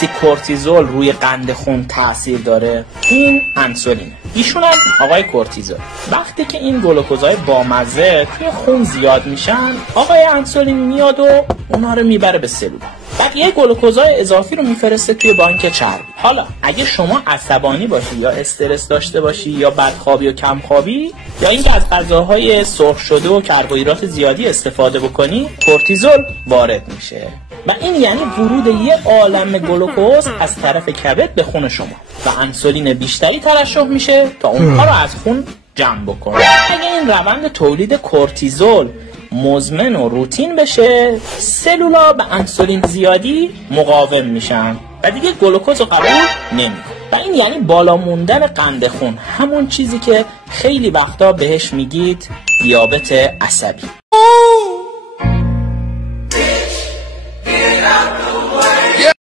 میدونستی کورتیزول روی قند خون تاثیر داره؟ این انسولینه. ایشون هم آقای کورتیزول. وقتی که این گلوکوزهای بامزه توی خون زیاد میشن، آقای انسولین میاد و اونا رو میبره به سلول. بعد یه گلوکوزهای اضافی رو میفرسته توی بانک چربی. حالا اگه شما عصبانی باشی یا استرس داشته باشی یا بدخوابی و کمخوابی یا اینکه از غذاهای سرخ شده و کربوهیدرات زیادی استفاده بکنی، کورتیزول وارد میشه و این یعنی ورود یه عالمه گلوکوز از طرف کبد به خون شما و انسولین بیشتری ترشح میشه تا اونها رو از خون جمع بکنه. اگه این روند تولید کورتیزول مزمن و روتین بشه، سلولا به انسولین زیادی مقاوم میشن و دیگه گلوکوز رو قبول نمیکنه و این یعنی بالا موندن قند خون، همون چیزی که خیلی وقتا بهش میگید دیابت عصبی.